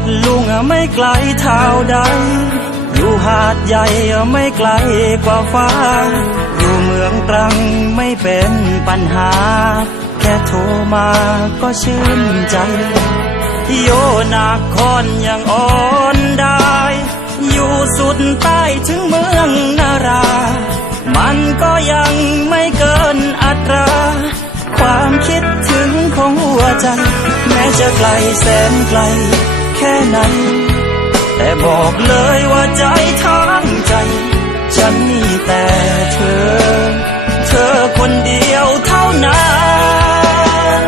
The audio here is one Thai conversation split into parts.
ดลุงไม่ไกลเท่าใดอยู่หาดใหญ่ไม่ไกลกว่าฟ้าอยู่เมืองตรังไม่เป็นปัญหาแค่โทรมาก็ชื่นใจโยนาครยังอ่อนได้อยู่สุดใต้ถึงเมืองนารามันก็ยังไม่เกินอัตราความคิดถึงของหัวใจแม้จะไกลแสนไกลแค่ไหนแต่บอกเลยว่าใจทั้งใจฉันมีแต่เธอคนเดียวเท่านั้น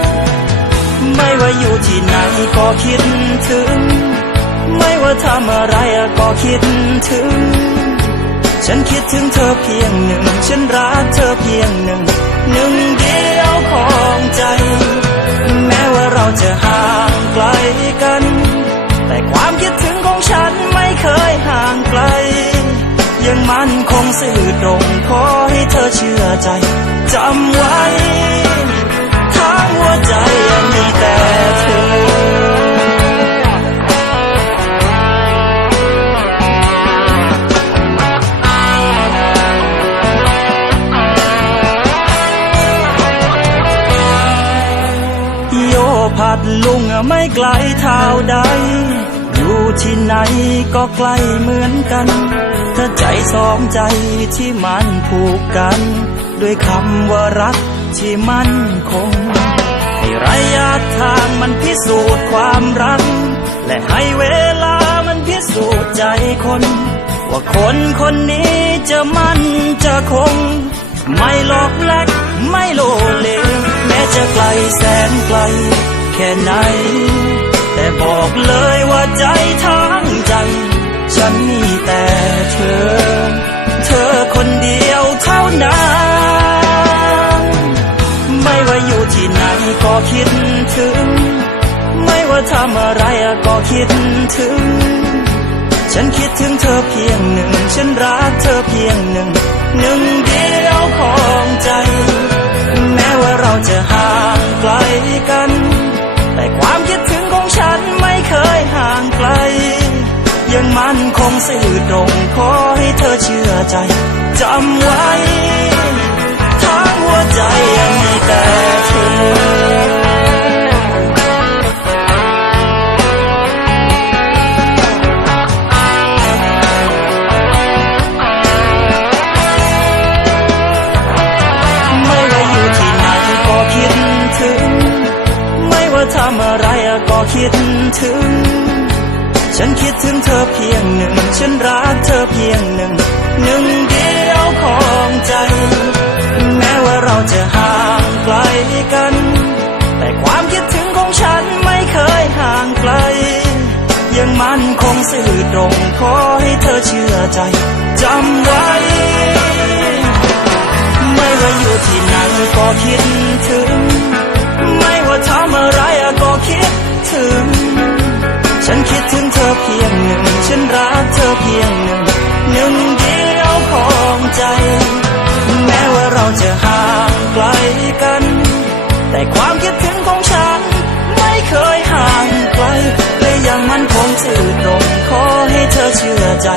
ไม่ว่าอยู่ที่ไหนก็คิดถึงไม่ว่าทำอะไรก็คิดถึงฉันคิดถึงเธอเพียงหนึ่งฉันรักเธอเพียงหนึ่งเดียวของใจแม้ว่าเราจะห่างไกลกันแต่ความคิดถึงของฉันไม่เคยห่างไกลยังมั่นคงซื่อตรงขอให้เธอเชื่อใจจำไว้ทั้งหัวใจมีแต่เธอพัดลุงไม่ไกลเท่าใดอยู่ที่ไหนก็ใกล้เหมือนกันถ้าใจสองใจที่มันผูกกันด้วยคำว่ารักที่มั่นคงให้ระยะทางมันพิสูจน์ความรักและให้เวลามันพิสูจน์ใจคนว่าคนคนนี้จะมั่นจะคงไม่หลอกแลกไม่โลเลแม้จะไกลแสนไกลแค่ไหนแต่บอกเลยว่าใจทั้งใจฉันมีแต่เธอคนเดียวเท่านั้นไม่ว่าอยู่ที่ไหนก็คิดถึงไม่ว่าทำอะไรก็คิดถึงฉันคิดถึงเธอเพียงหนึ่งฉันรักเธอเพียงหนึ่งเดียวของใจแม้ว่าเราจะห่างไกลกันแต่ความคิดถึงของฉันไม่เคยห่างไกลยังมั่นคงซื่อตรงขอให้เธอเชื่อใจจำไว้ทั้งหัวใจยังมีแต่เธอทำอะไรก็คิดถึงฉันคิดถึงเธอเพียงหนึ่งฉันรักเธอเพียงหนึ่งเดียวของใจแม้ว่าเราจะห่างไกลกันแต่ความคิดถึงของฉันไม่เคยห่างไกลยังมั่นคงซื่อตรงขอให้เธอเชื่อใจจำไว้ไม่ว่าอยู่ที่ไหนก็คิดถึงไม่ว่าทำอะไรก็คิดถึงฉันคิดถึงเธอเพียงหนึ่งฉันรักเธอเพียงหนึ่งเดียวของใจแม้ว่าเราจะห่างไกลกันแต่ความคิดถึงของฉันไม่เคยห่างไกลและยังมั่นคงซื่อตรงขอให้เธอเชื่อใจ